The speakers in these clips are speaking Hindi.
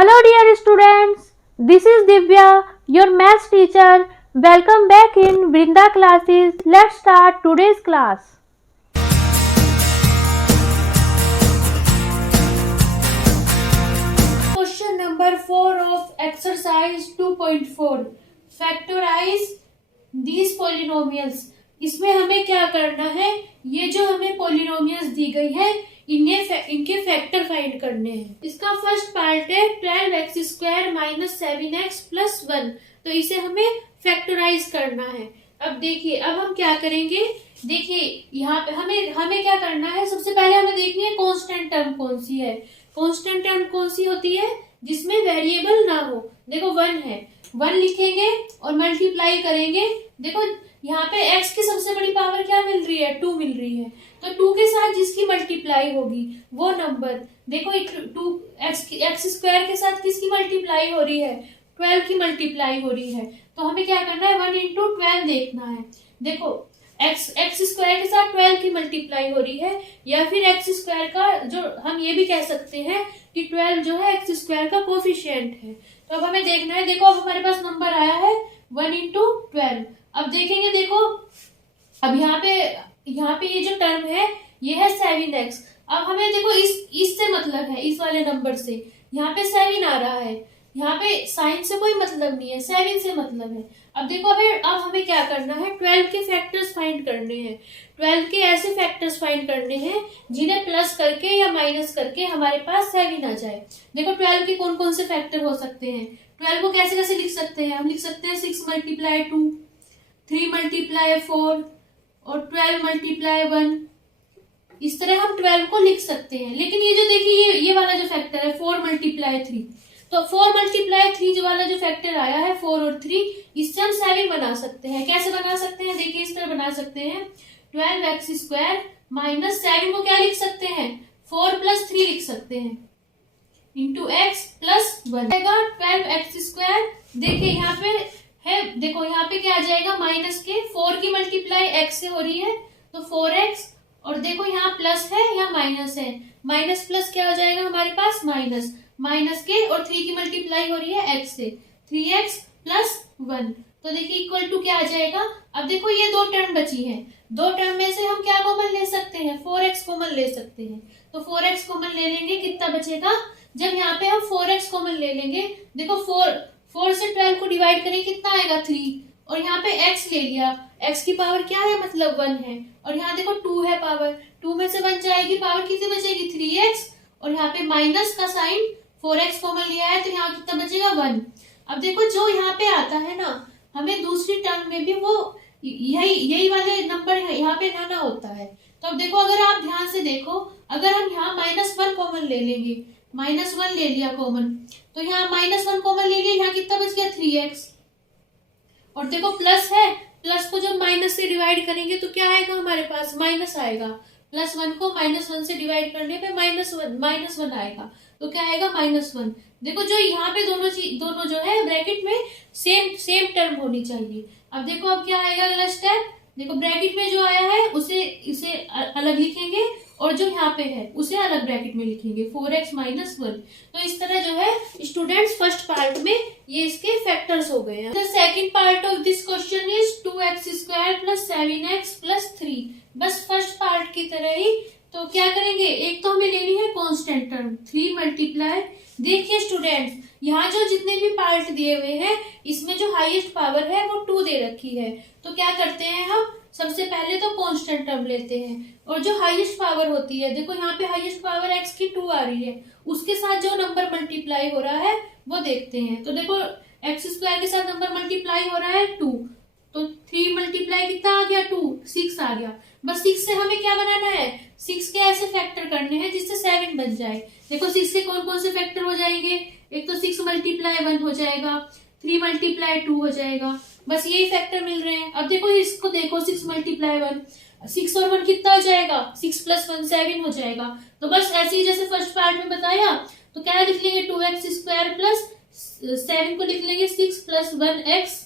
Hello dear students, this is Divya, your maths teacher. Welcome back in Brinda classes. Let's start today's class. Question number 4 of exercise 2.4. Factorize these polynomials. इसमें हमें क्या करना है, ये जो हमें पॉलिनोमियल्स दी गई है इनके फैक्टर फाइंड करने हैं। इसका फर्स्ट पार्ट है 12x² माइनस 7x प्लस 1, तो इसे हमें फैक्टराइज करना है। अब देखिए, अब हम क्या करेंगे, देखिए यहाँ पे हमें क्या करना है, सबसे पहले हमें देखनी है कांस्टेंट टर्म कौन सी है। कांस्टेंट टर्म कौन सी होती है जिसमें वेरिएबल ना हो। देखो 1 है, 1 लिखेंगे और मल्टीप्लाई करेंगे। देखो यहाँ पे x की सबसे बड़ी पावर क्या मिल रही है, 2 मिल रही है, तो 2 के साथ जिसकी मल्टीप्लाई होगी वो नंबर। देखो 2x² के साथ किसकी मल्टीप्लाई हो रही है, 12 की मल्टीप्लाई हो रही है। तो हमें क्या करना है, 1 × 12 देखना है। देखो x² के साथ 12 की मल्टीप्लाई हो रही है, या फिर x² का जो हम ये भी कह सकते हैं कि 12 जो है x² का कोफिशिएंट है। तो अब हमें देखना है, देखो अब हमारे पास नंबर आया है 1 × 12। अब देखेंगे, देखो अब यहाँ पे ये जो टर्म है ये है 7x। अब हमें देखो इससे मतलब है, इस वाले नंबर से यहाँ पे 7 आ रहा है, यहाँ पे साइन से कोई मतलब नहीं है, 7 से मतलब है। अब देखो अब हमें क्या करना है, 12 के फैक्टर्स फाइंड करने हैं। 12 के ऐसे फैक्टर्स फाइंड करने हैं जिन्हें प्लस करके या माइनस करके हमारे पास 7 आ जाए। देखो 12 के कौन कौन से फैक्टर हो सकते हैं, 12 को कैसे कैसे लिख सकते हैं, हम लिख सकते हैं 6 × 2, 3 × 4 और 12 × 1। इस तरह हम 12 को लिख सकते हैं। लेकिन ये जो देखिए ये वाला जो फैक्टर है 4 × 3, तो 4 × 3 जो वाला जो फैक्टर आया है 4 और 3, इससे हम 7 बना सकते हैं। कैसे बना सकते हैं, देखिए इस तरह बना सकते हैं, 12x² माइनस 7 को क्या लिख सकते हैं, 4 + 3 लिख सकते हैं, इंटू x + 1 12x²। देखिए यहाँ पे है, देखो यहाँ पे क्या आ जाएगा, माइनस के 4 की मल्टीप्लाई x से हो रही है तो 4x, और देखो यहाँ प्लस है यहाँ माइनस है, माइनस प्लस क्या हो जाएगा हमारे पास माइनस के, और 3 की मल्टीप्लाई हो रही है x से, 3x + 1। तो देखिए इक्वल टू क्या आ जाएगा। अब देखो ये दो टर्म बची है, दो टर्म में से हम क्या कॉमन ले सकते हैं, 4x कॉमन ले सकते हैं। तो 4x कॉमन ले लेंगे, कितना बचेगा, जब यहाँ पे हम 4x कॉमन ले लेंगे, देखो 4 से 12 को डिवाइड करें कितना आएगा 3, और यहाँ पे x ले लिया, x की पावर क्या है मतलब 1 है, और यहाँ देखो 2 है पावर, 2 में से 1 जाएगी, पावर कितनी बचेगी 3x, और यहाँ पे माइनस का साइन 4x कॉमन लिया है तो यहाँ कितना बचेगा 1। अब देखो जो यहाँ पे आता है ना, हमें दूसरी टर्म में भी वो यही वाले नंबर यहाँ पे लाना होता है। तो अब देखो अगर आप ध्यान से देखो, अगर हम यहाँ -1 कॉमन ले लेंगे, -1 ले लिया कॉमन, तो यहाँ -1 कॉमन ले लिया, यहाँ कितना बच गया 3x, और देखो प्लस है, प्लस को जब माइनस से डिवाइड करेंगे तो क्या आएगा हमारे पास, माइनस आएगा। +1 को -1 से डिवाइड करने पे -1 आएगा, तो क्या आएगा -1। देखो जो यहाँ पे दोनों जो है ब्रैकेट में सेम टर्म होनी चाहिए। अब देखो अब क्या आएगा अगला स्टेप, देखो ब्रैकेट में जो आया है इसे अलग लिखेंगे, और जो यहाँ पे है उसे अलग ब्रैकेट में लिखेंगे, 4x - 1। तो इस तरह जो है स्टूडेंट्स फर्स्ट पार्ट में ये इसके फैक्टर्स हो गए हैं। The second part of this question is 2x² + 7x + 3। बस फर्स्ट पार्ट की तरह ही। तो क्या करेंगे, एक तो हमें लेनी है कांस्टेंट टर्म 3 मल्टीप्लाई। देखिए स्टूडेंट्स, यहाँ जो जितने भी पार्ट दिए हुए हैं इसमें जो हाईएस्ट पावर है वो 2 दे रखी है। तो क्या करते हैं हम, सबसे पहले तो कांस्टेंट टर्म लेते हैं, और जो हाईएस्ट पावर होती है, देखो यहाँ पे हाईएस्ट पावर x की 2 आ रही है, उसके साथ जो नंबर मल्टीप्लाई हो रहा है वो देखते हैं। तो देखो x² के साथ नंबर मल्टीप्लाई हो रहा है 2, तो 3 मल्टीप्लाई कितना आ गया 2, 6 आ गया। बस 6 से हमें क्या बनाना है, 6 के ऐसे फैक्टर करने हैं जिससे 7 बन जाए। देखो 6 के कौन कौन से फैक्टर हो जाएंगे, एक तो 6 × 1 हो जाएगा, 3 × 2 हो जाएगा, बस यही फैक्टर मिल रहे हैं। अब देखो इसको देखो 6 × 1, 6 और 1 कितना हो जाएगा, 6 + 1 7 हो जाएगा। तो बस ऐसे ही जैसे फर्स्ट पार्ट में बताया, तो क्या लिख लेंगे 2x² + 7 को लिख लेंगे 6 + 1x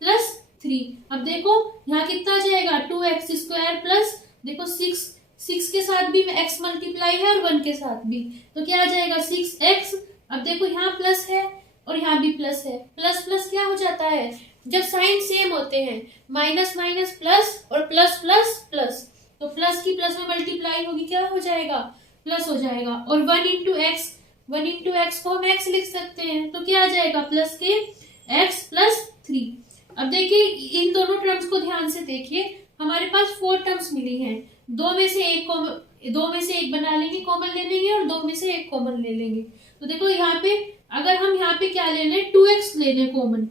+ 3। अब देखो यहाँ कितना आ जाएगा 2x² प्लस, देखो 6 के साथ भी x मल्टीप्लाई है और 1 के साथ भी, तो क्या आ जाएगा 6x अब देखो यहाँ प्लस है और यहाँ भी प्लस है। प्लस प्लस क्या हो जाता है जब साइन सेम होते हैं, माइनस माइनस प्लस और प्लस प्लस प्लस, तो प्लस की प्लस में मल्टीप्लाई होगी, क्या हो जाएगा, प्लस हो जाएगा। और 1 इंटू एक्स को हम एक्स लिख सकते हैं, तो क्या आ जाएगा, प्लस के एक्स प्लस 3। अब देखिए इन दोनों टर्म्स को ध्यान से देखिए, हमारे पास 4 टर्म्स मिली हैं, दो में से एक बना लेंगे, कॉमन ले लेंगे, और दो में से एक कॉमन ले लेंगे। तो देखो यहाँ पे अगर हम यहाँ पे क्या ले लें, 2x ले लें कॉमन,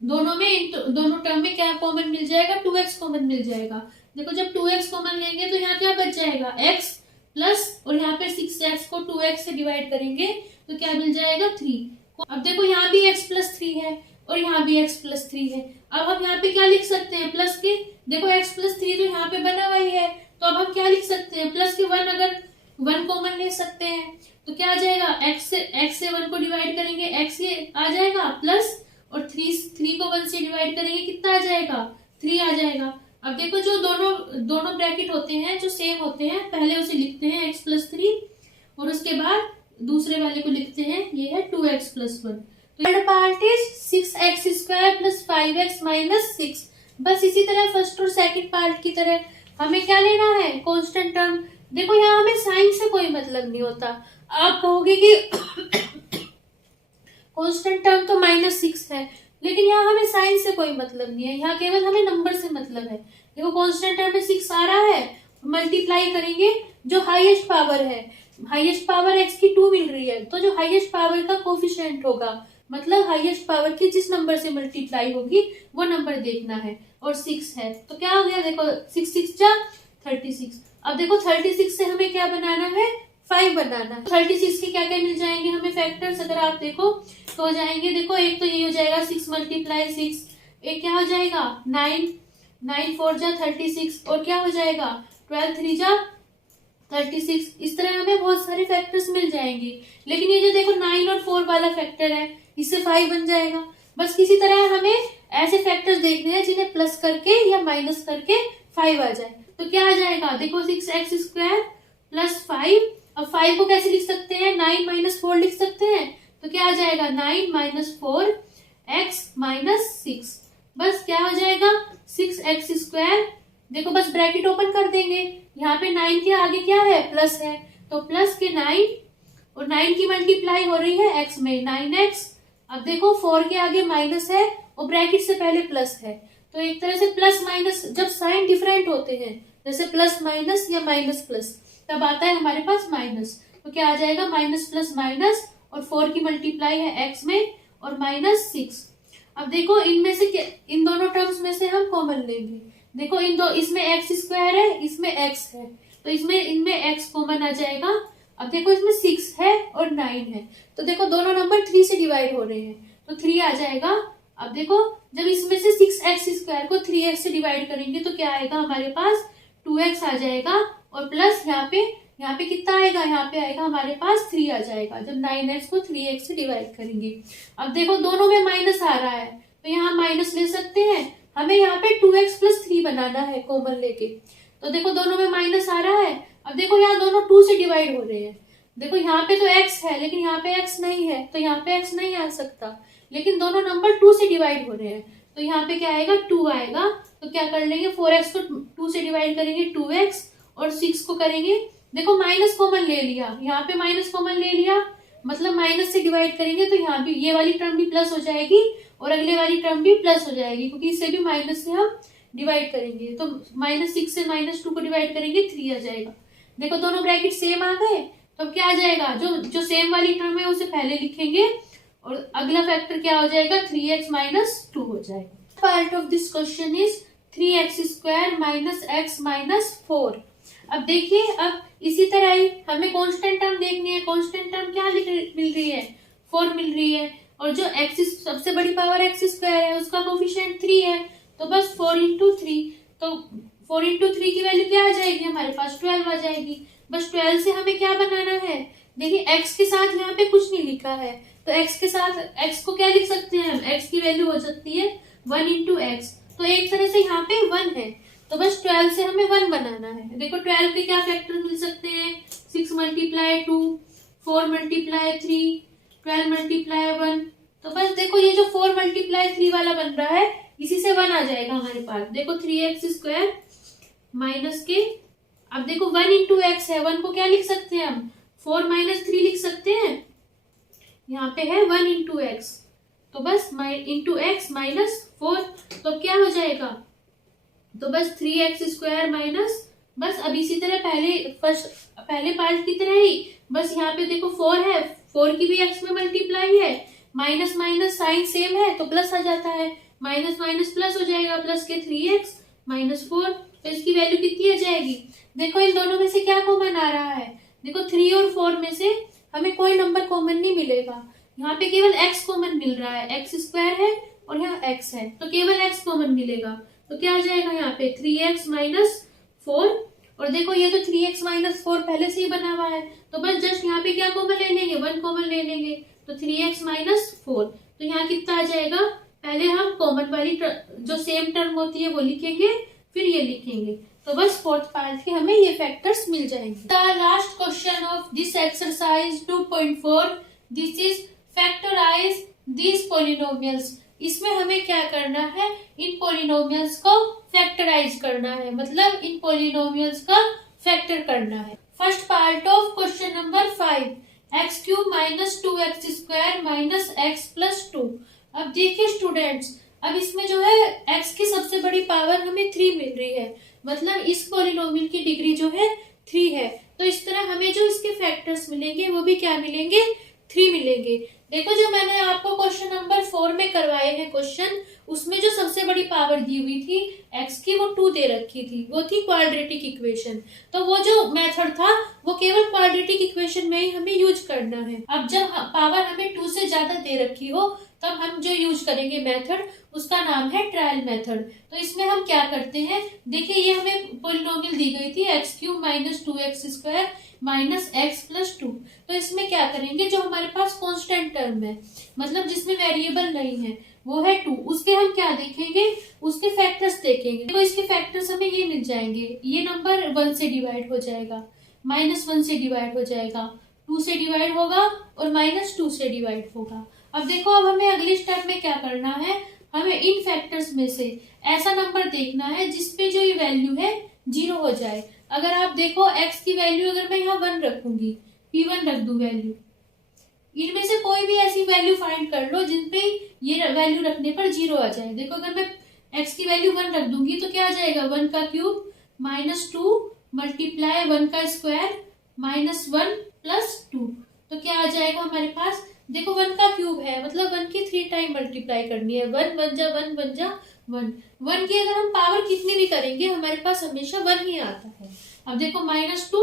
दोनों टर्म में क्या कॉमन मिल जाएगा, 2x कॉमन मिल जाएगा। देखो जब 2x कॉमन लेंगे तो यहाँ क्या बच जाएगा, x प्लस, और यहाँ पे 6x को 2x से डिवाइड करेंगे तो क्या मिल जाएगा, 3। अब देखो यहाँ भी x प्लस 3 है और यहाँ भी x प्लस 3 है। अब हम यहाँ पे क्या लिख सकते हैं, प्लस के, देखो x प्लस 3 तो यहाँ पे बना हुआ ही है, तो अब हम क्या लिख सकते हैं, प्लस के 1, अगर 1 कॉमन ले सकते हैं तो क्या आ जाएगा, x से 1 को डिवाइड करेंगे, x ये आ जाएगा प्लस, और 3 को 1 से डिवाइड करेंगे, कितना आ जाएगा, 3 आ जाएगा। अब देखो जो दोनों ब्रैकेट होते हैं जो सेम होते हैं, पहले उसे लिखते हैं x प्लस 3 और उसके बाद दूसरे वाले को लिखते हैं, ये है 2x प्लस 1। तो third part is 6x square plus 5x minus 6। बस इसी तरह फर्स्ट और सेकंड पार्ट की तरह हमें क्या लेना है, कांस्टेंट टर्म। देखो यहाँ हमें साइन से कोई मतलब नहीं होता। आप कहोगे कि कांस्टेंट टर्म तो -6 है, लेकिन यहाँ हमें साइन से कोई मतलब नहीं है, यहाँ केवल हमें नंबर से मतलब है। देखो कांस्टेंट टर्म में 6 आ रहा है, मल्टीप्लाई करेंगे, जो हाईएस्ट पावर है, हाईएस्ट पावर x की 2 मिल रही है, तो जो हाईएस्ट पावर का कोफिशिएंट होगा, मतलब हाईएस्ट पावर की जिस नंबर से मल्टीप्लाई होगी वो नंबर देखना है, और 6 है तो क्या हो गया, देखो 6 6 जा 36। अब देखो 36 से हमें क्या बनाना है, 5 बनाना है। 36 के क्या क्या मिल जाएंगे हमें फैक्टर्स, अगर आप देखो तो हो जाएंगे, देखो एक तो ये हो जाएगा 6 मल्टीप्लाई 6, एक क्या हो जाएगा 9 4 जा 36, और क्या हो जाएगा 12 3 जा 36। इस तरह हमें बहुत सारे फैक्टर्स मिल जाएंगे, लेकिन ये जो देखो 9 और 4 वाला फैक्टर है, इससे 5 बन जाएगा। बस किसी तरह हमें ऐसे फैक्टर्स देखने हैं जिन्हें प्लस करके या माइनस करके 5 आ जाए, तो क्या आ जाएगा, देखो 6x स्क्वायर प्लस 5। अब 5 को कैसे लिख सकते हैं, 9 माइनस 4 लिख सकते हैं, तो क्या आ जाएगा 9 माइनस 4 x माइनस 6। बस क्या हो जाएगा 6x स्क्वायर, देखो बस ब्रैकेट ओपन कर देंगे, यहाँ पे 9 के आगे क्या है, प्लस है, तो प्लस के 9 और 9 की मल्टीप्लाई हो रही है x में 9x। अब देखो 4 के आगे माइनस है और ब्रैकेट से पहले प्लस है, तो एक तरह से प्लस माइनस जब साइन डिफरेंट होते हैं, जैसे प्लस माइनस या माइनस प्लस, तब आता है हमारे पास माइनस, तो क्या आ जाएगा माइनस प्लस माइनस, और 4 की मल्टीप्लाई है x में और -6। अब देखो इनमें से इन दोनों टर्म्स में से हम कॉमन लेंगे, देखो इसमें x स्क्वायर है, इसमें x है, तो इनमें x कॉमन आ जाएगा। अब देखो इसमें 6 है और 9 है, तो देखो दोनों नंबर 3 से डिवाइड हो रहे हैं, तो 3 आ जाएगा। अब देखो जब इसमें से 6x स्क्वायर को 3x से डिवाइड करेंगे तो क्या आएगा हमारे पास, 2x आ जाएगा, और प्लस यहाँ पे कितना आएगा, यहाँ पे आएगा हमारे पास 3 आ जाएगा, जब 9x को 3x से डिवाइड करेंगे। अब देखो दोनों में माइनस आ रहा है, तो यहाँ माइनस ले सकते हैं, हमें यहाँ पे 2x प्लस 3 बनाना है कॉमन लेके, तो देखो दोनों में माइनस आ रहा है। अब देखो यहाँ दोनों 2 से डिवाइड हो रहे हैं, देखो यहाँ पे तो x है लेकिन यहाँ पे x नहीं है, तो यहाँ पे x नहीं आ सकता, लेकिन दोनों नंबर 2 से डिवाइड हो रहे हैं, तो यहाँ पे क्या आएगा 2 आएगा। तो क्या कर लेंगे, 4x को 2 से डिवाइड करेंगे 2x, और 6 को करेंगे, देखो माइनस कॉमन ले लिया, यहाँ पे माइनस कॉमन ले लिया, मतलब माइनस से डिवाइड करेंगे तो यहाँ भी ये वाली टर्म भी प्लस हो जाएगी और अगले वाली टर्म भी प्लस हो जाएगी, क्योंकि इससे भी माइनस से हम डिवाइड करेंगे, तो -6 से -2 को डिवाइड करेंगे 3 आ जाएगा। देखो दोनों ब्रैकेट सेम आ गए, तो अब क्या आ जाएगा, जो सेम वाली टर्म है उसे पहले लिखेंगे, और अगला फैक्टर क्या हो जाएगा 3x - 2 हो जाएगा। Part of this question is 3x square minus x minus 4। अब देखिए, अब इसी तरह ही हमें कांस्टेंट टर्म देखनी है। कांस्टेंट टर्म क्या मिल रही है, 4 मिल रही है, और जो x सबसे बड़ी पावर x स्क्वायर है उसका कोफिशिएंट 3 है, तो बस 4 × 3, तो 4 × 3 की वैल्यू क्या आ जाएगी हमारे पास, 12 आ जाएगी। बस 12 से हमें क्या बनाना है, देखिए x के साथ यहाँ पे कुछ नहीं लिखा है, तो x के साथ x को क्या लिख सकते हैं हम, x की वैल्यू हो सकती है 1 × x, तो एक तरह से यहाँ पे 1 है, तो बस 12 से हमें 1 बनाना है। देखो 12 के क्या फैक्टर मिल सकते हैं, 6 × 2 4 मल्टीप्लाई 3, 12 मल्टीप्लाई 1। तो बस देखो ये जो 4 मल्टीप्लाई 3 वाला बन रहा है इसी से 1 आ जाएगा हमारे पास। देखो 3x² माइनस के, अब देखो 1 इंटू एक्स है, 1 को क्या लिख सकते हैं हम, 4 माइनस 3 लिख सकते हैं। यहाँ पे है 1 इंटू एक्स, तो बस इंटू एक्स माइनस 4, तो क्या हो जाएगा, तो बस 3x² माइनस, बस अब इसी तरह पहले पार्ट की तरह ही, बस यहाँ पे देखो 4 है, 4 की भी x में मल्टीप्लाई है, माइनस माइनस साइन सेम है तो प्लस आ जाता है, माइनस माइनस प्लस हो जाएगा, प्लस के 3x माइनस 4, तो इसकी वैल्यू कितनी आ जाएगी। देखो इन दोनों में से क्या कॉमन आ रहा है, देखो 3 और 4 में से हमें कोई नंबर कॉमन नहीं मिलेगा, यहाँ पे केवल x कॉमन मिल रहा है, x² है और यहाँ x है, तो केवल x कॉमन मिलेगा, तो क्या आ जाएगा यहाँ पे 3x माइनस 4, और देखो ये तो 3x माइनस 4 पहले से ही बना हुआ है, तो बस जस्ट यहाँ पे क्या कॉमन ले लेंगे, 1 कॉमन ले लेंगे, तो 3x माइनस 4, तो यहाँ कितना आ जाएगा, पहले हम कॉमन वाली जो सेम टर्म होती है वो लिखेंगे, फिर ये लिखेंगे, तो बस फोर्थ पार्ट के हमें ये फैक्टर्स मिल जाएंगे। The last question of this exercise 2.4, this is factorise this polynomials. इसमें हमें क्या करना है, इन पॉलिनोमियल्स को फैक्टराइज करना है, मतलब इन पॉलिनोमियल्स का फैक्टर करना है। First part of question number 5, x³ minus 2x² minus x plus 2। अब देखिए स्टूडेंट्स, अब इसमें जो है x की सबसे बड़ी पावर हमें 3 मिल रही है, मतलब इस पॉलिनोमियल की डिग्री जो है 3 है, तो इस तरह हमें जो इसके फैक्टर्स मिलेंगे वो भी क्या मिलेंगे, 3 मिलेंगे। देखो जो मैंने आपको क्वेश्चन नंबर 4 में करवाए हैं क्वेश्चन, उसमें जो सबसे बड़ी पावर दी हुई थी x की वो 2 दे रखी थी, वो थी क्वाड्रेटिक इक्वेशन, तो वो जो मेथड था वो केवल क्वाड्रेटिक इक्वेशन में ही हमें यूज करना है। अब जब पावर हमें 2 से ज्यादा दे रखी हो तब हम जो यूज करेंगे मेथड, उसका नाम है ट्रायल मेथड। तो इसमें हम क्या करते हैं, देखिए ये हमें पॉलिनोमियल दी गई थी x³ minus 2x² minus x plus 2, तो इसमें क्या करेंगे, जो हमारे पास कांस्टेंट टर्म है, मतलब जिसमें वेरिएबल नहीं है, वो है 2, उसके हम क्या देखेंगे, उसके फैक्टर्स देखेंगे। तो इसके फैक्टर्स हमें ये मिल जाएंगे, ये नंबर 1 से डिवाइड हो जाएगा, -1 से डिवाइड हो जाएगा, 2 से डिवाइड होगा और -2 से डिवाइड होगा। अब देखो अब हमें अगली स्टेप में क्या करना है, हमें इन फैक्टर्स में से ऐसा नंबर देखना है जिसपे जो ये वैल्यू है 0 हो जाए। अगर आप देखो x की वैल्यू अगर मैं यहाँ 1 रखूंगी, p1 रख दूं वैल्यू, इनमें से कोई भी ऐसी वैल्यू फाइंड कर लो जिनपे ये वैल्यू रखने पर 0 आ जाए। देखो अगर मैं x की वैल्यू 1 रख दूंगी तो क्या आ जाएगा, 1 का क्यूब माइनस 2 मल्टीप्लाई 1 का स्क्वायर माइनस 1 प्लस 2, तो क्या आ जाएगा हमारे पास, देखो 1 का क्यूब है मतलब 1 की 3 टाइम मल्टीप्लाई करनी है, 1 बन जा 1 बन जा 1 की अगर हम पावर कितनी भी करेंगे हमारे पास हमेशा 1 ही आता है। अब देखो -2,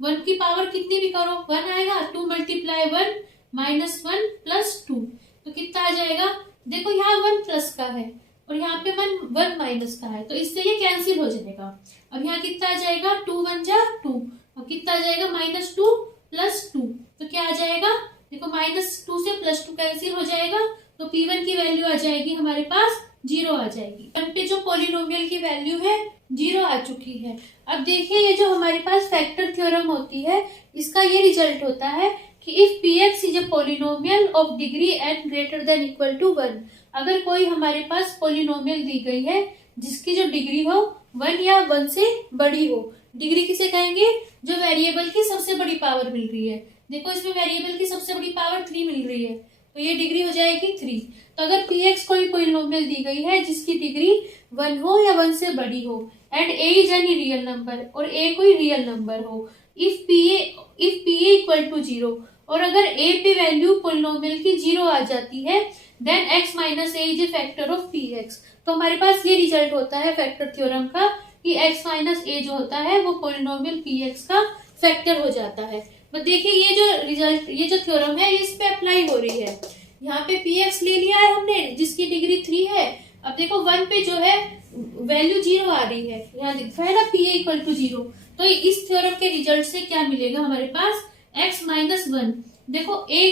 1 की पावर कितनी भी करो 1 आएगा, 2 मल्टीप्लाई 1 -1 प्लस 2, तो कितना आ जाएगा, देखो यहाँ 1 प्लस का है और यहाँ पे 1 माइनस का है, तो इससे ये कैंसिल हो जाएगा। अब यहाँ कितना आ जाएगा, 2 बन जा 2, अब कितना आ जाएगा -2 प्लस 2, तो क्या आ जाएगा, देखो -2 से +2 कैंसिल हो जाएगा, तो P1 की वैल्यू आ जाएगी हमारे पास 0 आ जाएगी। 1 पे जो पॉलिनोमियल की वैल्यू है 0 आ चुकी है। अब देखिए ये जो हमारे पास फैक्टर थ्योरम होती है, इसका ये रिजल्ट होता है कि if Px is a polynomial of degree n greater than equal to 1, अगर कोई हमारे पास पॉलिनोमियल दी गई है जिसकी जो डिग्री हो 1 या 1 से बड़ी हो, डिग्री किसे कहेंगे, जो वेरिएबल की सबसे बड़ी पावर मिल रही है, देखो इसमें वेरिएबल की सबसे बड़ी पावर 3 मिल रही है, तो ये डिग्री हो जाएगी 3। तो अगर Px कोई पॉलिनोमियल दी गई है जिसकी डिग्री 1 हो या 1 से बड़ी हो, and a is any real number, और a कोई रियल नंबर हो, इफ pa इक्वल टू 0, और अगर a पे वैल्यू पॉलिनोमियल की 0 आ जाती है, then x minus a is a factor of Px। तो हमारे पास ये रिजल्ट होता है फैक्टर थ्योरम का कि x माइनस a जो होता है वो पॉलिनोमियल Px का फैक्टर हो जाता है। तो देखिए ये जो रिजल्ट, ये जो थ्योरम है इस पे अप्लाई हो रही है। यहाँ पे Px ले लिया है हमने जिसकी डिग्री 3 है। अब देखो 1 पे जो है वैल्यू 0 आ रही है, यहाँ दिखा है ना Pa इक्वल टू 0, तो इस थ्योरम के रिजल्ट से क्या मिलेगा हमारे पास, x माइनस 1। देखो a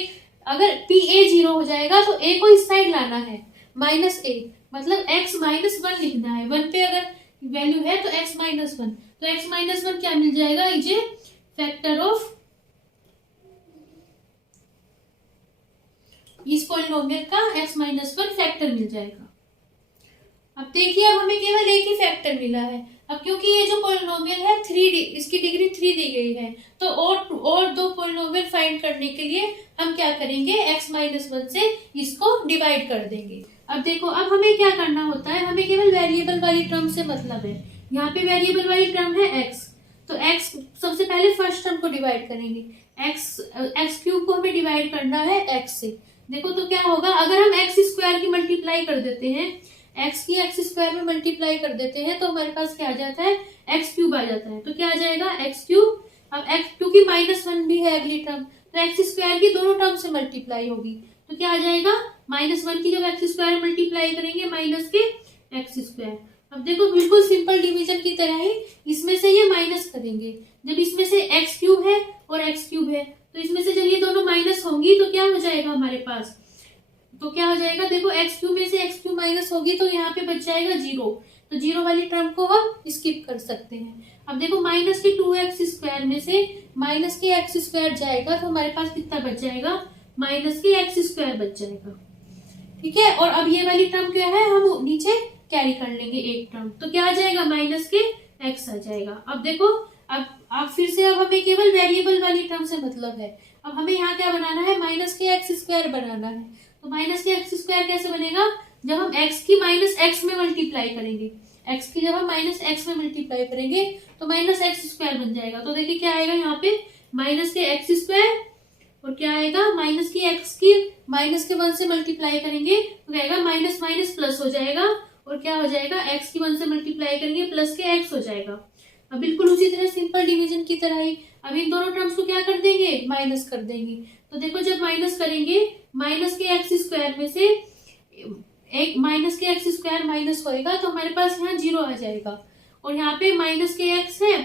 अगर Pa 0 हो जाएगा तो a को इस साइड लाना है -a, मतलब x माइनस 1 लिखना है। 1 पे अगर वैल्यू है तो x माइनस 1, तो x माइनस 1 क्या मिल जाएगा, इज ए फैक्टर ऑफ इस पॉलिनोमियल का x-1 फैक्टर मिल जाएगा। अब देखिए, अब हमें केवल एक ही फैक्टर मिला है। अब क्योंकि ये जो पॉलिनोमियल है 3 इसकी डिग्री 3 दी गई है, तो और दो पॉलिनोमियल फाइंड करने के लिए हम क्या करेंगे, x-1 से इसको डिवाइड कर देंगे। अब देखो, अब हमें क्या करना होता है, हमें केवल वेरिएबल वाली टर्म से मतलब है। यहाँ पे वेरिएबल वाली टर्म है x, तो x सबसे पहले फर्स्ट टर्म को डिवाइड करेंगे। x क्यूब को हमें डिवाइड करना है x से। देखो तो क्या होगा, अगर हम x स्क्वायर की मल्टीप्लाई कर देते हैं, x की x स्क्वायर में मल्टीप्लाई कर देते हैं, तो हमारे पास क्या आ जाता है, x क्यूब आ जाता है। तो क्या आ जाएगा, x क्यूब। अब x क्योंकि -1 भी है अगली टर्म, तो x स्क्वायर की दोनों टर्म से मल्टीप्लाई होगी, तो क्या आ जाएगा, -1 की जब x स्क्वायर मल्टीप्लाई करेंगे माइनस के x स्क्वायर। अब देखो, बिल्कुल सिंपल डिवीजन की तरह ही इसमें से ये माइनस करेंगे। जब इसमें से x क्यूब है और x क्यूब है, तो इसमें से जब ये दोनों माइनस होंगी तो क्या हो जाएगा हमारे पास, तो क्या हो जाएगा, देखो x क्यूब में से x क्यूब माइनस होगी तो यहाँ पे बच जाएगा 0। तो 0 वाली टर्म को हम स्किप कर सकते हैं। अब देखो, माइनस के 2x स्क्वायर में से माइनस के x स्क्वायर जाएगा, तो हमारे पास कितना बच जाएगा, माइनस के x स्क्वायर बच जाएगा। ठीक है, और अब ये वाली टर्म क्या है, हम नीचे कैरी कर लेंगे एक टर्म, तो क्या आ जाएगा, माइनस के x आ जाएगा। अब देखो, अब फिर से अब हमें केवल वेरिएबल वाली टर्म से मतलब है। अब हमें यहाँ क्या बनाना है, माइनस के x स्क्वायर बनाना है। तो माइनस के x स्क्वायर कैसे बनेगा, जब हम x की माइनस x में मल्टीप्लाई करेंगे, x की जब हम माइनस x में मल्टीप्लाई करेंगे तो माइनस x स्क्वायर बन जाएगा। तो देखिए क्या आएगा यहाँ पे, माइनस के x स्क्वायर, और क्या आएगा, माइनस की x की माइनस के 1 से मल्टीप्लाई करेंगे तो क्या आएगा, माइनस माइनस प्लस हो जाएगा, और क्या हो जाएगा, x की 1 से मल्टीप्लाई करेंगे प्लस के x हो जाएगा। अब बिल्कुल उसी तरह सिंपल डिवीजन की तरह ही अब इन दोनों टर्म्स को क्या कर देंगे, माइनस कर देंगे। तो देखो, जब माइनस करेंगे, माइनस के x स्क्वायर में से एक माइनस के x स्क्वायर माइनस होएगा, तो हमारे पास यहाँ 0 आ जाएगा, और यहाँ पे माइनस के x है,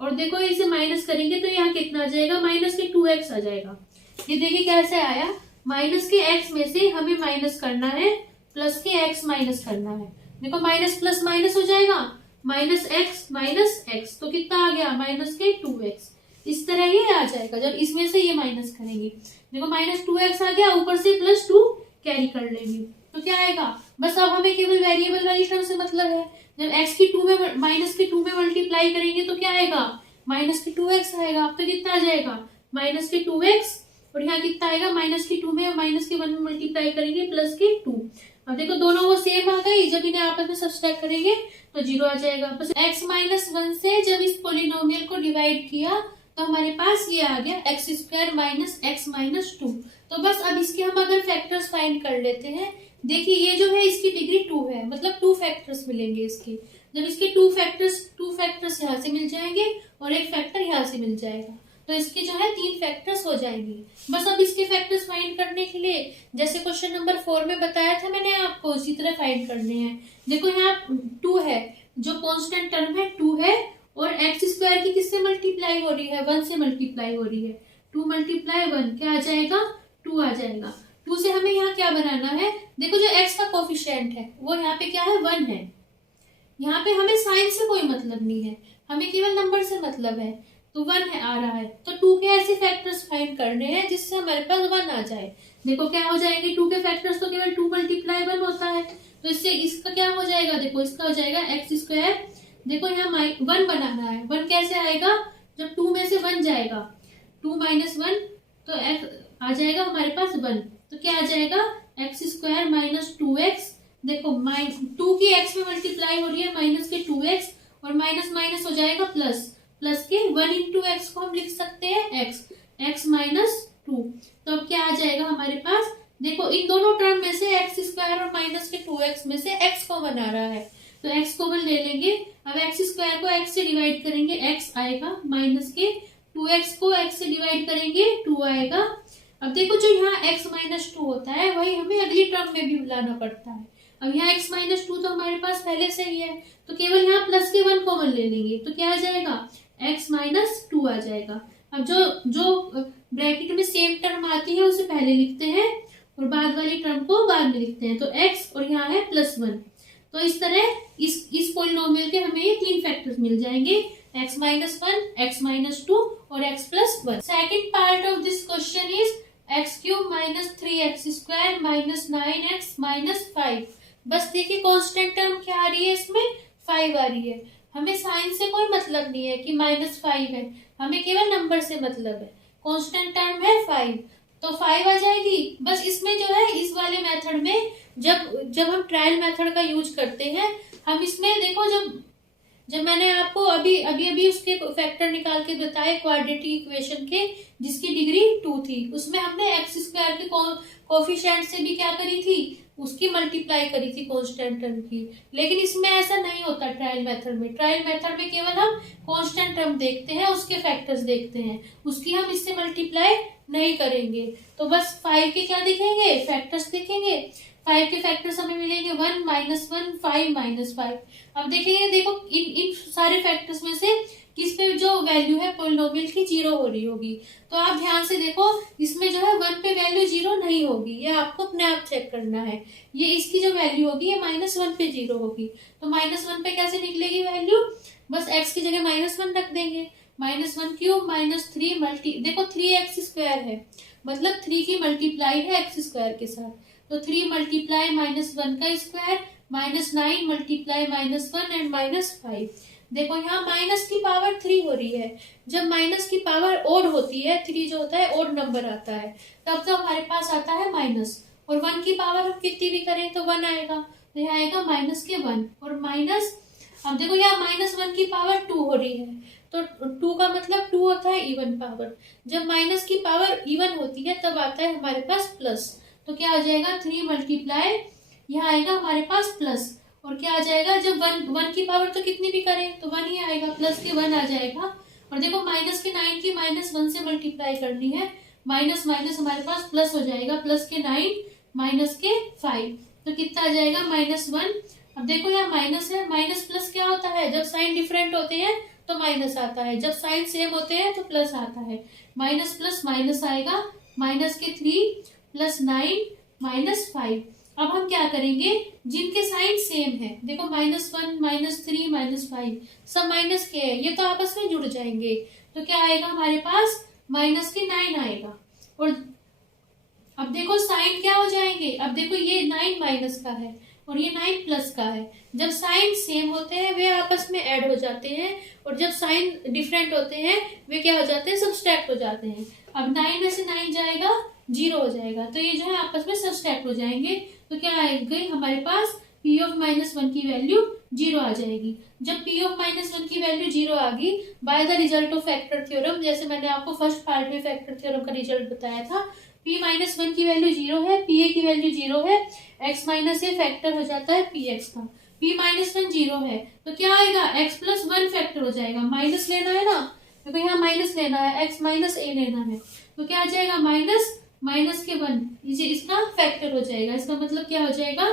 और देखो इसे माइनस करेंगे तो यहाँ कितना आ जाएगा, माइनस के 2x आ जाएगा। ये देखिए कैसे आया, माइनस के x में से हमें माइनस करना है, प्लस के x माइनस करना है। देखो, माइनस प्लस माइनस हो जाएगा, माइनस x, तो कितना आ गया, माइनस के 2x। इस तरह ये आ जाएगा जब इसमें से ये माइनस करेंगे। देखो, माइनस 2x आ गया, ऊपर से प्लस 2 कैरी कर लेंगे, तो क्या आएगा, बस अब हमें केवल वेरिएबल वाली टर्म से मतलब है। जब x की 2 में माइनस के 2 में मल्टीप्लाई करेंगे तो क्या आएगा, माइनस के 2x आएगा। अब तो कितना आ जाएगा, माइनस के 2x, और यहाँ कितना आएगा, माइनस के 2 में माइनस के 1 में मल्टीप्लाई करेंगे प्लस के 2। अब देखो, दोनों वो सेम आ गई, जब इन्हें आपस में सब्सट्रैक्ट करेंगे तो 0 आ जाएगा। बस x-1 से जब इस पॉलिनोमियल को डिवाइड किया तो हमारे पास ये आ गया x स्क्वायर माइनस x-2। तो बस अब इसके हम अगर फैक्टर्स फाइंड कर लेते हैं। देखिए, ये जो है इसकी डिग्री 2 है, मतलब 2 फैक्टर्स मिलेंगे इसके। जब इसके 2 फैक्टर्स यहाँ से मिल जाएंगे और एक फैक्टर यहाँ से मिल जाएगा, तो इसके जो है 3 फैक्टर्स हो जाएंगे। बस अब इसके फैक्टर्स फाइंड करने के लिए जैसे क्वेश्चन नंबर 4 में बताया था मैंने आपको, उसी तरह फाइंड करने हैं। देखो, यहाँ 2 है, जो कांस्टेंट टर्म है 2 है, और x स्क्वायर की किससे मल्टीप्लाई हो रही है, 1 से मल्टीप्लाई हो रही है। 2 मल्टीप्लाई 1 क्या आ जाएगा, 2 आ जाएगा। 2 से हमें यहाँ क्या बनाना है, देखो जो x का कोफिशिएंट है वो यहाँ पे क्या है, 1 है। यहाँ पे हमें साइन से कोई मतलब नहीं है, हमें केवल नंबर से मतलब है, तो 1 है आ रहा है। तो 2 के ऐसे फैक्टर्स फाइंड करने हैं जिससे हमारे पास 1 आ जाए। देखो क्या हो जाएंगे, 2 के फैक्टर्स तो केवल 2 मल्टीप्लाई 1 होता है, तो इससे इसका क्या हो जाएगा, देखो इसका हो जाएगा x स्क्वायर। देखो यहाँ 1 बनाना है, 1 कैसे आएगा, जब 2 में से 1 जाएगा, 2 माइनस 1, तो x आ जाएगा हमारे पास 1। तो क्या आ जाएगा, x स्क्वायर माइनस 2x। देखो 2 की x में मल्टीप्लाई हो रही है, माइनस के 2x, और माइनस माइनस हो जाएगा प्लस, प्लस के 1 इंटू एक्स को हम लिख सकते हैं x माइनस 2। तो अब क्या आ जाएगा हमारे पास, देखो इन दोनों टर्म में से x स्क्वायर और माइनस के 2x में से x कॉमन आ रहा है, तो x कॉमन ले लेंगे। अब x स्क्वायर को x से डिवाइड करेंगे, x आएगा, माइनस के 2x को x से डिवाइड करेंगे, 2 आएगा। अब देखो जो यहाँ x माइनस 2 होता है वही हमें अगली टर्म में भी लाना पड़ता है। अब यहाँ x माइनस 2 तो हमारे पास पहले से ही है, तो केवल यहाँ प्लस के 1 कॉमन ले लेंगे, तो क्या आ जाएगा, x माइनस 2 आ जाएगा। अब जो ब्रैकेट में सेम टर्म आती है उसे पहले लिखते हैं और बाद वाली टर्म को बाद में लिखते हैं, तो x और यहाँ है प्लस 1। तो इस तरह इस पॉलिनोमियल के हमें ये 3 फैक्टर्स मिल जाएंगे, x-1, x-2 और x+1। Second part of this question is x cube minus 3x square minus 9x minus 5। बस देखिए कांस्टेंट टर्म क्या आ रही है इसमें, 5 आ रही है। हमें साइन से कोई मतलब नहीं है कि -5 है, हमें केवल नंबर से मतलब है। कांस्टेंट टर्म है 5, तो 5 आ जाएगी। बस इसमें जो है इस वाले मेथड में जब हम ट्रायल मेथड का यूज करते हैं, हम इसमें देखो जब मैंने आपको अभी उसके फैक्टर निकाल के बताए क्वाड्रेटिक इक्वेशन के, जिसकी डिग्री 2 थी, उसमें हमने एक्स स्क्वायर के कोफिशिएंट से भी क्या करी थी, उसकी मल्टीप्लाई करी थी कांस्टेंट टर्म की। लेकिन इसमें ऐसा नहीं होता ट्रायल मेथड में। ट्रायल मेथड में केवल हम कांस्टेंट टर्म देखते हैं, उसके फैक्टर्स देखते हैं, उसकी हम इससे मल्टीप्लाई नहीं करेंगे। तो बस 5 के क्या दिखेंगे, फैक्टर्स दिखेंगे। 5 के फैक्टर्स हमें मिलेंगे 1 -1 5 -5। अब देखेंगे, देखो इन सारे फैक्टर्स में से किस पे जो वैल्यू है पोलिनोमियल की 0 हो रही होगी। तो आप ध्यान से देखो, इसमें जो है 1 पे वैल्यू 0 नहीं होगी, ये आपको अपने आप चेक करना है। ये इसकी जो वैल्यू होगी ये -1 पे 0 होगी। तो -1 पे कैसे निकलेगी वैल्यू, बस x की जगह -1 रख देंगे। -1 क्यूब -3 मल्टी, देखो 3x स्क्वायर है, मतलब 3 की मल्टीप्लाई है x स्क्वायर के साथ। तो 3 मल्टीप्लाई -1 का स्क्वायर -9 मल्टीप्लाई -1 एंड -5। देखो यहाँ माइनस की पावर 3 हो रही है। जब माइनस की पावर ओड होती है, 3 जो होता है ओड नंबर आता है, तब तो हमारे पास आता है माइनस। और 1 की पावर हम कितनी भी करें तो 1 आएगा, तो यहाँ आएगा -1 और माइनस। अब देखो यहाँ -1 की पावर 2 हो रही है, तो 2 का मतलब 2 होता है इवन पावर। जब माइनस की पावर इवन होती है तब आता है हमारे पास प्लस। तो क्या आ जाएगा 3 मल्टीप्लाई, यहाँ आएगा हमारे पास प्लस। और क्या आ जाएगा, जब 1 की पावर तो कितनी भी करें तो 1 ही आएगा, प्लस के 1 आ जाएगा। और देखो माइनस के 9 की -1 से मल्टीप्लाई करनी है, माइनस माइनस हमारे पास प्लस हो जाएगा, प्लस के 9 माइनस के 5, तो कितना आ जाएगा -1। अब देखो यहाँ माइनस है, माइनस प्लस क्या होता है, जब साइन डिफरेंट होते हैं तो माइनस आता है, जब साइन सेम होते हैं तो प्लस आता है। माइनस प्लस माइनस आएगा, माइनस के 3 प्लस 9 -5। अब हम क्या करेंगे, जिनके साइन सेम है, देखो -1 -3 -5 सब माइनस के है, ये तो आपस में जुड़ जाएंगे। तो क्या आएगा हमारे पास, माइनस के 9 आएगा। और अब देखो साइन क्या हो जाएंगे, अब देखो ये 9 माइनस का है और ये 9 प्लस का है। जब साइन सेम होते हैं वे आपस में ऐड हो जाते हैं, और जब साइन डिफरेंट होते हैं वे क्या हो जाते हैं, सब्सट्रैक्ट हो जाते हैं। अब 9 में से 9 जाएगा 0 हो जाएगा, तो ये जो है आपस में सब्सट्रैक्ट हो जाएंगे। तो क्या आएगी हमारे पास, p ऑफ -1 की वैल्यू 0 आ जाएगी। जब p ऑफ -1 की वैल्यू 0 आ गई, bye the result of factor theorem, जैसे मैंने आपको फर्स्ट पार्ट में फैक्टर थ्योरम का रिजल्ट बताया था, p -1 की वैल्यू 0 है, pa की वैल्यू 0 है, x माइनस ए फैक्टर हो जाता है px का। p -1 0 है तो क्या आएगा, x प्लस 1 फैक्टर हो जाएगा, माइनस लेना है ना, क्योंकि यहाँ माइनस लेना है, x माइनस ए लेना है। तो क्या आ जाएगा, माइनस के 1, इसे इसका फैक्टर हो जाएगा। इसका मतलब क्या हो जाएगा,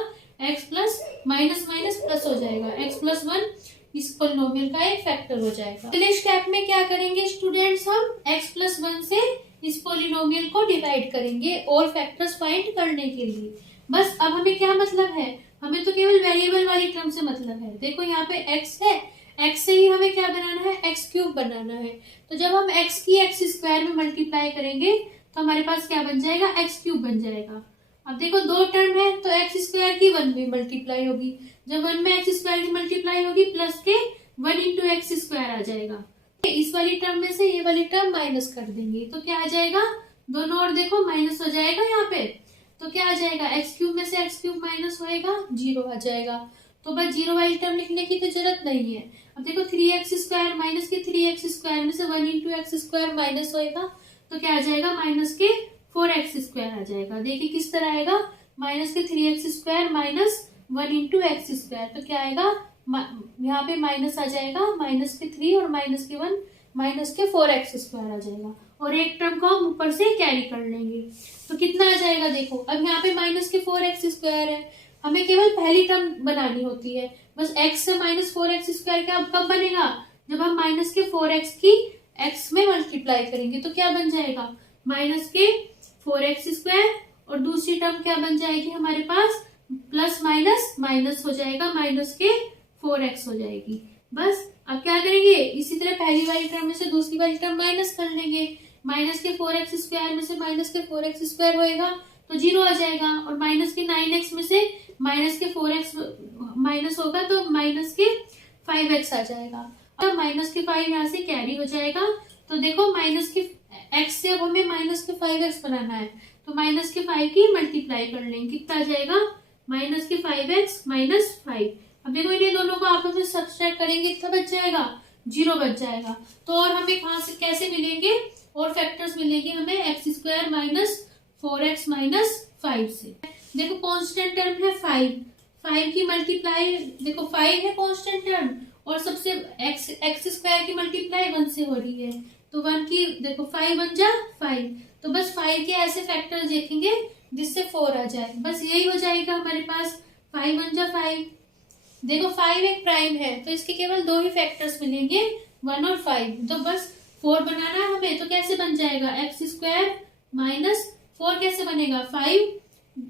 x plus minus minus plus हो जाएगा, x प्लस 1 इस पोलिनोमियल का एक फैक्टर हो जाएगा। अगले स्टेप में क्या करेंगे स्टूडेंट्स, हम x प्लस 1 से इस पोलिनोमियल को डिवाइड करेंगे और फैक्टर्स फाइंड करने के लिए। बस अब हमें क्या मतलब है, हमें तो केवल वेरिएबल वाली टर्म से मतलब है। देखो यहाँ पे x है, x से ही हमें क्या बनाना है, x क्यूब बनाना है। तो जब हम x की x स्क्वायर में मल्टीप्लाई करेंगे तो हमारे पास क्या बन जाएगा, x क्यूब बन जाएगा। अब देखो दो टर्म है तो x स्क्वायर की 1 में मल्टीप्लाई होगी, जब 1 में x स्क्वायर की मल्टीप्लाई होगी प्लस के 1 इंटू एक्स स्क्वायर आ जाएगा। इस वाली टर्म में से ये वाली टर्म माइनस कर देंगे तो क्या आ जाएगा, दोनों और देखो माइनस हो जाएगा यहाँ पे। तो क्या आ जाएगा, एक्स क्यूब में से एक्स क्यूब माइनस होएगा 0 आ जाएगा। तो बस 0 वाली टर्म लिखने की तो जरूरत नहीं है। अब देखो 3x स्क्वायर माइनस के 3x स्क्वायर में से 1 इंटू एक्स स्क्वायर माइनस होएगा, तो क्या आ जाएगा, माइनस के 4x स्क्वायर आ जाएगा। देखिए किस तरह आएगा, माइनस के 3x square minus 1 into x square, तो क्या आएगा, यहाँ पे माइनस आ जाएगा, माइनस के 3 और माइनस के 1 माइनस के 4x स्क्वायर आ जाएगा, और एक टर्म को हम ऊपर से कैरी कर लेंगे। तो कितना आ जाएगा, देखो अब यहाँ पे माइनस के 4x स्क्वायर है, हमें केवल पहली टर्म बनानी होती है। बस x से माइनस 4x स्क्वायर क्या कब बनेगा, जब हम माइनस के 4x की x में मल्टीप्लाई करेंगे। तो क्या बन जाएगा, माइनस के 4x स्क्वायर, और दूसरी टर्म क्या बन जाएगी हमारे पास, प्लस माइनस माइनस हो जाएगा, माइनस के 4x हो जाएगी। बस अब क्या करेंगे, इसी तरह पहली वाली टर्म में से दूसरी वाली टर्म माइनस कर लेंगे। माइनस के 4x स्क्वायर में से माइनस के 4x स्क्वायर होएगा तो 0 आ जाएगा, और माइनस के 9x में से माइनस के 4x माइनस होगा तो माइनस के 5x आ जाएगा, और माइनस के 5 यहाँ से कैरी हो जाएगा। तो देखो माइनस के x से अब हमें माइनस के 5x बनाना है, तो माइनस के 5 की मल्टीप्लाई कर लेंगे, कितना आ जाएगा माइनस के 5x माइनस 5। अब देखो इन्हें दोनों को आपस में सब्सट्रैक्ट करेंगे, कितना बच जाएगा 0 बच जाएगा। तो और हमें कहाँ से कैसे मिलेंगे, और फैक्टर्स मिलेंगे हमें x square minus 4x minus 5 से। देखो कांस्टेंट टर्म है 5 की मल्टीप्लाई, देखो 5 है कांस्टेंट टर्म, और सबसे एक्स स्क्वायर की मल्टीप्लाई 1 से हो रही है, तो 1 की देखो 5 बन जा 5, तो बस 5 के ऐसे फैक्टर्स देखेंगे जिससे 4 आ जाए, बस यही हो जाएगा हमारे पास 5 बन जा 5। देखो 5 एक प्राइम है तो इसके केवल दो ही फैक्टर्स मिलेंगे 1 और 5, तो बस 4 बनाना है हमें, तो कैसे बन जाएगा एक्स स्क्वायर माइनस 4 कैसे बनेगा 5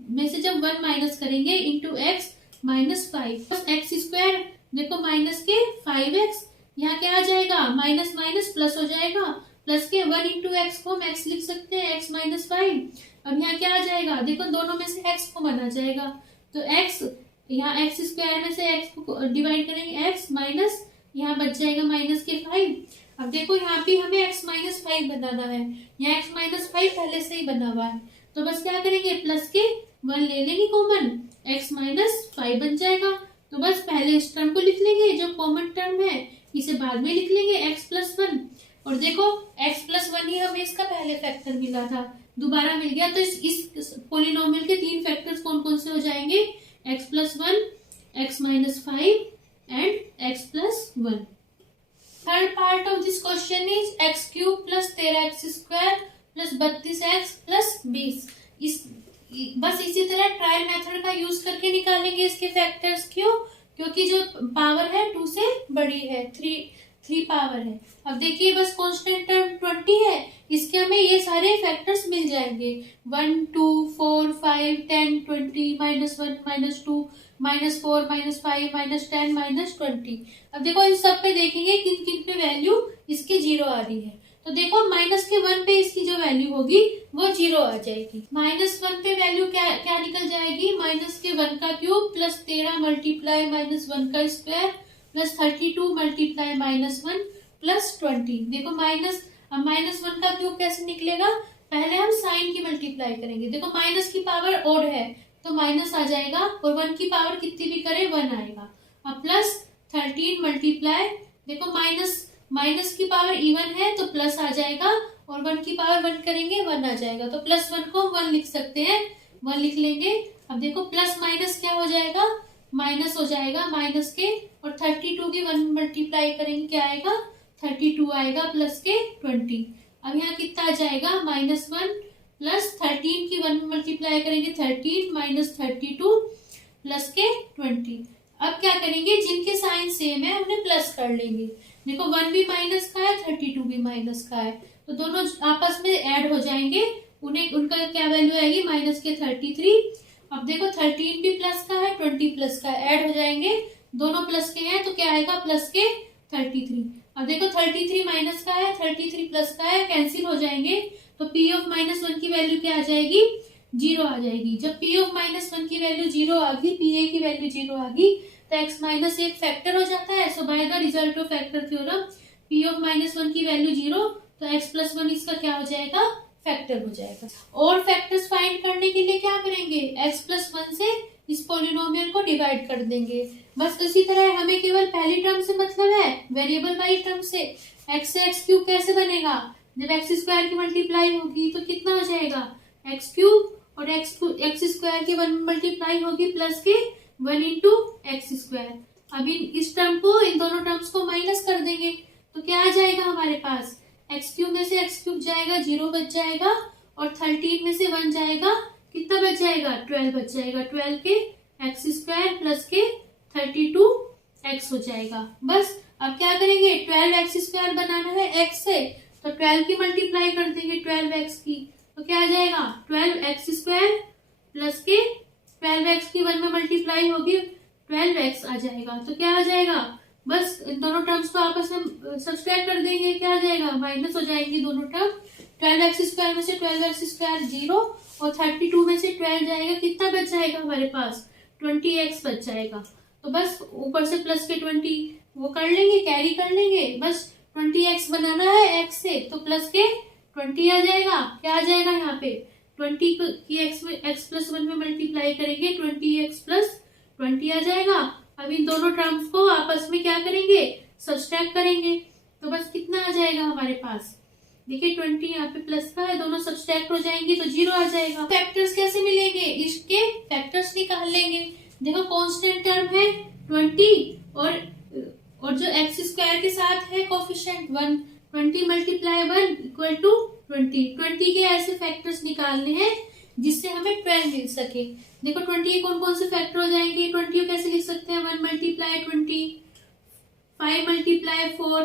में से जब 1 माइनस करेंगे इंटू एक्स माइनस 5, बस एक्स स्क्वायर देखो माइनस के 5x, यहाँ क्या आ जाएगा माइनस माइनस प्लस हो जाएगा, प्लस के 1 इंटू एक्स को हम एक्स लिख सकते हैं x माइनस 5। अब यहाँ क्या आ जाएगा, देखो दोनों में से x को माना जाएगा, तो x यहाँ एक्स स्क्वायर में से x को डिवाइड करेंगे x माइनस, यहाँ बच जाएगा माइनस के 5। अब देखो यहाँ पे हमें x माइनस 5 बनाना है, यहाँ x माइनस 5 पहले से ही बना हुआ है, तो बस क्या करेंगे प्लस के 1 ले लेंगे कॉमन, x माइनस 5 बन जाएगा। तो बस पहले इस टर्म को लिख लेंगे, जो कॉमन टर्म है इसे बाद में लिख लेंगे x प्लस 1, और देखो x प्लस 1 ही हमें इसका पहले फैक्टर मिला था, दोबारा मिल गया। तो इस पोलिनोमियल के 3 फैक्टर्स कौन कौन से हो जाएंगे, x plus 1, x minus 5 and x plus 1। Third part of this question is x cube plus 13x square plus 32x plus 20। बस इसी तरह ट्रायल मेथड का यूज करके निकालेंगे इसके फैक्टर्स। क्यों, क्योंकि जो पावर है 2 से बड़ी है, 3 पावर है। अब देखिए बस कांस्टेंट टर्म 20 है, इसके हमें ये सारे फैक्टर्स मिल जाएंगे 1 2 4 5 10 20 minus 1 minus 2 minus 4 minus 5 minus 10 minus 20। अब देखो इन सब पे देखेंगे किन किन पे वैल्यू इसकी 0 आ रही है, तो देखो माइनस के 1 पे इसकी जो वैल्यू होगी वो 0 आ जाएगी। माइनस 1 पे वैल्यू क्या निकल जाएगी, माइनस के 1 का क्यूब प्लस 13 मल्टीप्लाई माइनस 1 का square plus 32 multiply minus 1 plus 20। देखो माइनस 1 का क्यूब कैसे निकलेगा, पहले हम साइन की मल्टीप्लाई करेंगे। देखो माइनस की पावर ओड है तो माइनस आ जाएगा, और 1 की पावर कितनी भी करे 1 आएगा। अब प्लस 13 मल्टीप्लाई, देखो माइनस की पावर इवन है तो प्लस आ जाएगा, और 1 की पावर 1 करेंगे 1 आ जाएगा, तो प्लस 1 को 1 लिख सकते हैं, 1 लिख लेंगे। अब देखो प्लस माइनस क्या हो जाएगा, माइनस हो जाएगा माइनस के, और 32 की 1 मल्टीप्लाई करेंगे क्या आएगा 32 आएगा प्लस के 20। अब यहाँ कितना आ जाएगा माइनस 1 प्लस 13 की 1 मल्टीप्लाई करेंगे 13 माइनस 32 प्लस के 20। अब क्या करेंगे, जिनके साइन सेम है उन्हें प्लस कर लेंगे। देखो 1 भी माइनस का है 32 भी माइनस का है, तो दोनों आपस में ऐड हो जाएंगे, उनका क्या वैल्यू आएगी माइनस के 33। अब देखो 13 भी प्लस का है 20 प्लस का है, ऐड हो जाएंगे, दोनों प्लस के हैं तो क्या आएगा प्लस के 33। अब देखो 33 माइनस का है 33 प्लस का है, कैंसिल हो जाएंगे, तो p ऑफ माइनस 1 की वैल्यू क्या आ जाएगी 0 आ जाएगी। जब p ऑफ माइनस 1 की वैल्यू 0 आ गई, pa की वैल्यू 0 आ गई, तो x माइनस 1 फैक्टर हो जाता है। So by the result of factor theorem p of minus 1 की वैल्यू 0, तो x प्लस 1 इसका क्या हो जाएगा फैक्टर हो जाएगा। और फैक्टर्स फाइंड करने के लिए क्या करेंगे, x प्लस 1 से इस पोलिनोमियल को डिवाइड कर देंगे। बस इसी तरह हमें केवल पहली टर्म से मतलब है, वेरिएबल वाइज टर्म से। x से x क्यूब कैसे बनेगा, जब x स्क्वायर की मल्टीप्लाई होगी तो कितना हो जाएगा x क्यूब, और x स्क्वायर की 1 मल्टीप्लाई होगी प्लस के 1 इंटू एक्स स्क्वायर। अब इस टर्म को, इन दोनों टर्म्स को माइनस कर देंगे, तो क्या आ जाएगा हमारे पास एक्स क्यूब में से एक्स क्यूब जाएगा 0 बच जाएगा, और 13 में से 1 जाएगा, कितना बच जाएगा 12 बच जाएगा, 12 के एक्स स्क्वायर प्लस के 32 एक्स हो जाएगा। बस अब क्या करेंगे, 12 एक्स स्क्वायर बनाना है एक्स से, तो 12 की मल्टीप्लाई कर देंगे 12 एक्स की, तो क्या आ जाएगा 12 एक्स स्क्वायर प्लस के 12 एक्स की 1 में मल्टीप्लाई होगी 12 एक्स आ जाएगा, तो क्या आ जाएगा बस इन दोनों टर्म्स को आपस में सब्सट्रैक्ट कर देंगे, क्या आ जाएगा, माइनस हो जाएंगी दोनों टर्म। 12x² में से 12x² 0 और 32 में से 12 जाएगा, कितना बच जाएगा हमारे पास, 20x बच जाएगा। तो बस ऊपर से प्लस के 20 वो कर लेंगे, कैरी कर लेंगे, बस 20x बनाना है x से, तो प्लस के 20 आ जाएगा। क्या आ जाएगा यहाँ पे, 20 की x+1 में मल्टीप्लाई करेंगे, 20x + 20 आ जाएगा। अब इन दोनों टर्म्स को आपस में क्या करेंगे, सब्सट्रैक्ट करेंगे, तो बस कितना आ जाएगा हमारे पास, देखिए 20 यहाँ पे प्लस का है, दोनों सब्सट्रैक्ट हो जाएंगे तो 0 आ जाएगा। फैक्टर्स कैसे मिलेंगे, इसके फैक्टर्स निकाल लेंगे। देखो कांस्टेंट टर्म है 20 और जो x² के साथ है कोफिशिएंट 1, 20 × 1 = 20 के ऐसे फैक्टर्स निकालने हैं जिससे हमें 12 मिल सके। देखो 20 के कौन कौन से फैक्टर हो जाएंगे, 20 को कैसे लिख सकते हैं, 1 × 20, 5 × 4,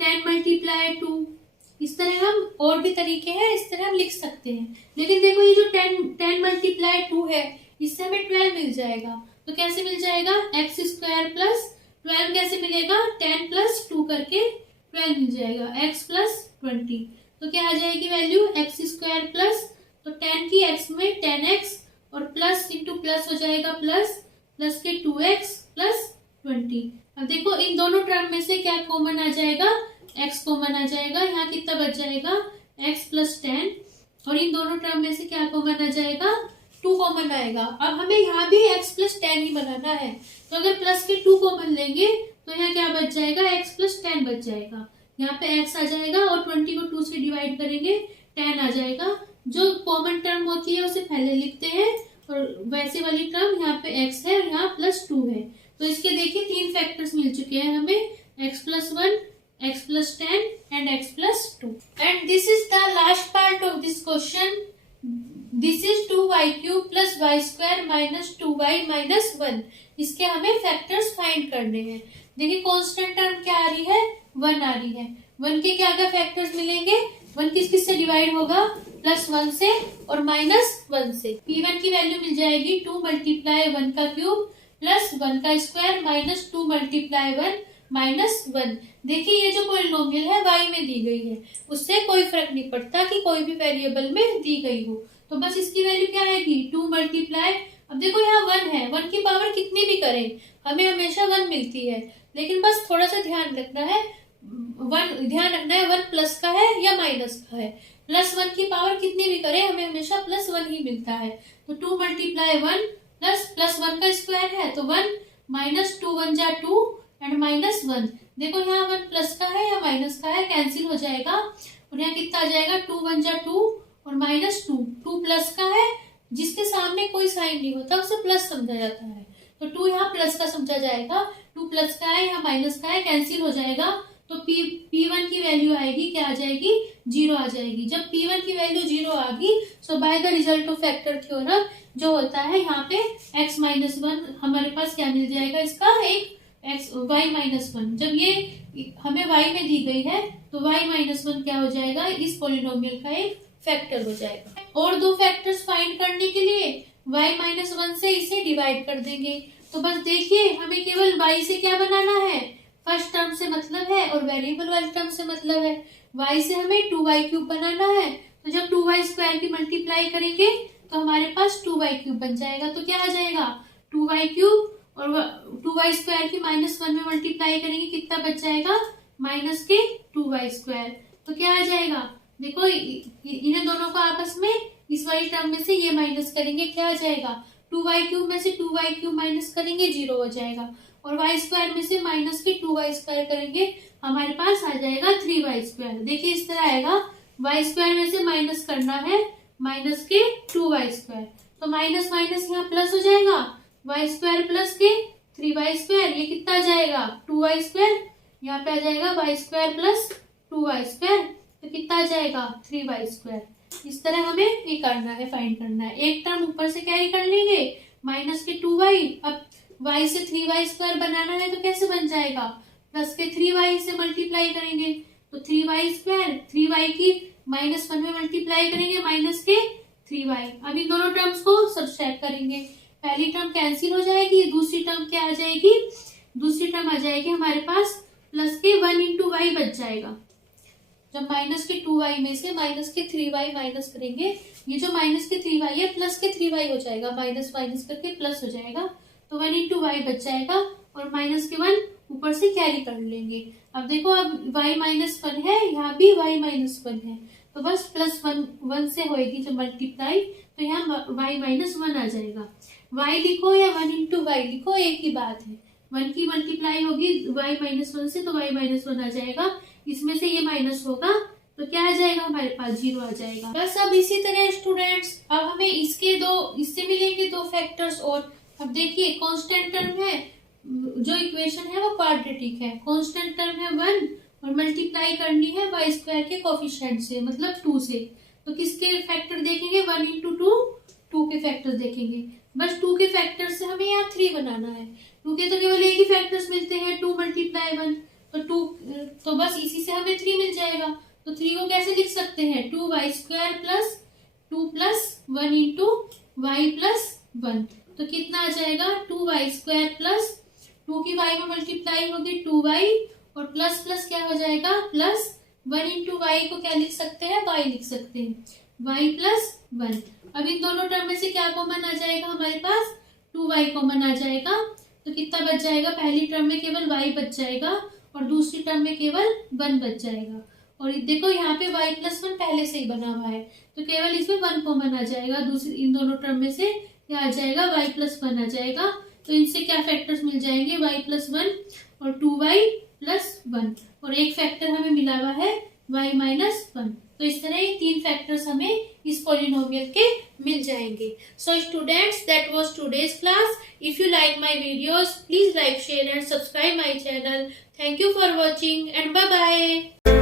10 × 2, इस तरह हम और भी तरीके हैं, इस तरह हम लिख सकते हैं। लेकिन देखो ये जो 10 × 2 है, इससे हमें 12 मिल जाएगा। तो कैसे मिल जाएगा, x² + 12 कैसे मिलेगा, 10 + 2 करके 12 मिल जाएगा, x + 20। तो क्या आ जाएगी वैल्यू, x² प्लस, तो 10 की x में 10x और प्लस इंटू प्लस हो जाएगा प्लस के 2x + 20। अब देखो इन दोनों टर्म में से क्या कॉमन आ जाएगा, x कॉमन आ जाएगा, यहाँ कितना बच जाएगा, x + 10, और इन दोनों टर्म में से क्या कॉमन आ जाएगा, 2 कॉमन आएगा। अब हमें यहाँ भी x + 10 ही बनाना है, तो अगर प्लस के 2 कॉमन लेंगे तो यहाँ क्या बच जाएगा, x + 10 बच जाएगा। यहाँ पे x आ जाएगा और 20 को 2 से डिवाइड करेंगे, 10 आ जाएगा। जो कॉमन टर्म होती है उसे पहले लिखते हैं, और वैसे वाली टर्म यहाँ पे x है और यहाँ +2 है। तो इसके देखिए 3 फैक्टर्स मिल चुके हैं हमें, x + 1, x + 10 and x + 2। And this is the last part of this question. This is 2y³ + y² - 2y - 1। इसके हमें फैक्टर्स फाइंड करने हैं। देखिए कांस्टेंट टर्म क्या आ रही है, 1 आ रही है। 1 के क्या क्या फैक्टर्स मिलेंगे, 1 किस से डिवाइड होगा, +1 से और -1 से। p1 की वैल्यू मिल जाएगी 2 × 1³ + 1² - 2 × 1 - 1। देखिए ये जो पॉलिनोमियल है y में दी गई है, उससे कोई फर्क नहीं पड़ता कि कोई भी वेरिएबल में दी गई हो, तो बस इसकी वैल्यू क्या आएगी, 2 × अब देखो यहाँ 1 है, 1 की पावर कितनी भी करें हमें हमेशा 1 मिलती है, लेकिन बस थोड़ा सा ध्यान रखना है, 1 प्लस का है या माइनस का है। +1 की पावर कितनी भी करें हमें हमेशा +1 ही मिलता है। तो 2 × 1 प्लस 1 का स्क्वायर है तो 1 - 2 × 1 = 2 एंड -1। देखो यहाँ 1 प्लस का है या माइनस का है, कैंसिल हो जाएगा, और यहाँ कितना आ जाएगा, 2 × 1 = 2 और -2, 2 प्लस का है, जिसके सामने कोई साइन नहीं होता उसे प्लस समझा जाता है, तो 2 यहाँ प्लस का समझा जाएगा, 2 प्लस का है यहाँ माइनस का है, कैंसिल हो जाएगा। तो P1 की वैल्यू आएगी, क्या आ जाएगी, 0 आ जाएगी। जब P1 की वैल्यू 0 आ गई, so by the result of factor theorem जो होता है यहाँ पे x - 1 हमारे पास क्या मिल जाएगा, इसका एक y - 1। जब ये हमें y में दी गई है तो y - 1 क्या हो जाएगा, इस पॉलिनोमियल का एक फैक्टर हो जाएगा। और 2 फैक्टर्स फाइंड करने के लिए y - 1 से इसे डिवाइड कर देंगे। तो बस देखिए हमें केवल y से क्या बनाना है, फर्स्ट टर्म से मतलब है और वेरिएबल वाले टर्म से मतलब है। y से हमें 2y³ बनाना है, तो जब 2y² की मल्टीप्लाई करेंगे तो हमारे पास 2y³ बन जाएगा। तो क्या आ जाएगा, 2y³ और 2y² की -1 में मल्टीप्लाई करेंगे, कितना बच जाएगा, -2y²। तो क्या आ जाएगा, देखो इन्हें दोनों को आपस में इस वाली टर्म में से ये माइनस करेंगे, क्या आ जाएगा, 2y³ में से 2y³ माइनस करेंगे, 0 हो जाएगा, और y² में से माइनस के 2y² करेंगे, हमारे पास आ जाएगा 3y²। देखिए इस तरह आएगा, y² में से माइनस करना है माइनस के 2y², तो माइनस माइनस यहाँ प्लस हो जाएगा, y² प्लस के 3y², ये कितना आ जाएगा, 2y², यहाँ पे आ जाएगा y² प्लस 2y², तो कितना आ जाएगा, 3y²। इस तरह हमें ये करना है, फाइंड करना है। एक टर्म ऊपर से कैरी कर लेंगे, माइनस के 2y, अब y से 3y² बनाना है तो कैसे बन जाएगा, प्लस के 3y से मल्टीप्लाई करेंगे, तो 3y², 3y की -1 में मल्टीप्लाई करेंगे, माइनस के 3y। अब इन दोनों टर्म्स को सब्सट्रैक्ट करेंगे, पहली टर्म कैंसिल हो जाएगी, दूसरी टर्म क्या आ जाएगी, दूसरी टर्म आ जाएगी हमारे पास प्लस के 1 इंटू वाई बच जाएगा। जब माइनस के 2y में से माइनस के 3y माइनस करेंगे, ये जो माइनस के 3y है प्लस के 3y हो जाएगा, माइनस माइनस करके प्लस हो जाएगा, तो 1 इंटू वाई बच जाएगा और माइनस के 1 ऊपर से कैरी कर लेंगे। अब देखो अब y माइनस 1 है, यहाँ भी y माइनस 1 है, तो बस प्लस 1 से होएगी जब मल्टीप्लाई, तो यहाँ y माइनस 1 आ जाएगा। y लिखो या 1 इंटू वाई लिखो, एक ही बात है। 1 की मल्टीप्लाई होगी y माइनस 1 से, तो y माइनस 1 आ जाएगा, इसमें से ये माइनस होगा तो क्या आ जाएगा हमारे पास 0 आ जाएगा। बस अब इसी तरह स्टूडेंट्स अब हमें इससे मिलेंगे 2 फैक्टर्स और। अब देखिए कांस्टेंट टर्म है, जो इक्वेशन है वो क्वाड्रेटिक है, कांस्टेंट टर्म है 1 और मल्टीप्लाई करनी है वाई स्क्वायर के कोफिशिएंट से, मतलब 2 से। तो किसके फैक्टर देखेंगे, 1 इंटू 2 के फैक्टर देखेंगे। बस 2 के फैक्टर से हमें यहाँ 3 बनाना है, 2 के तो केवल एक ही फैक्टर्स मिलते हैं, 2 मल्टीप्लाई 1, तो बस इसी से हमें 3 मिल जाएगा। तो 3 को कैसे लिख सकते हैं, 2y square plus 2 plus 1 into Y plus 1, तो कितना आ जाएगा 2y स्क्वायर प्लस 2 की y में मल्टीप्लाई होगी 2y और प्लस प्लस क्या हो जाएगा प्लस 1 इंटू वाई को क्या लिख सकते हैं, y लिख सकते हैं, y प्लस 1। अब इन दोनों टर्म में से क्या कॉमन आ जाएगा हमारे पास, 2y कॉमन आ जाएगा, तो कितना बच जाएगा, पहली टर्म में केवल y बच जाएगा और दूसरी टर्म में केवल 1 बच जाएगा। और देखो यहाँ पे y प्लस 1 पहले से ही बना हुआ है, तो केवल इसमें 1 कॉमन आ जाएगा, दूसरी इन दोनों टर्म में से क्या आ जाएगा, y प्लस 1 आ जाएगा। तो इनसे क्या फैक्टर्स मिल जाएंगे, y प्लस 1 और 2y प्लस 1, और एक फैक्टर हमें मिला हुआ है y माइनस 1। तो इस तरह ये 3 फैक्टर्स हमें इस पॉलिनोमियल के मिल जाएंगे। So students that was today's class. If you like my videos please like, share and subscribe my channel. Thank you for watching and bye bye.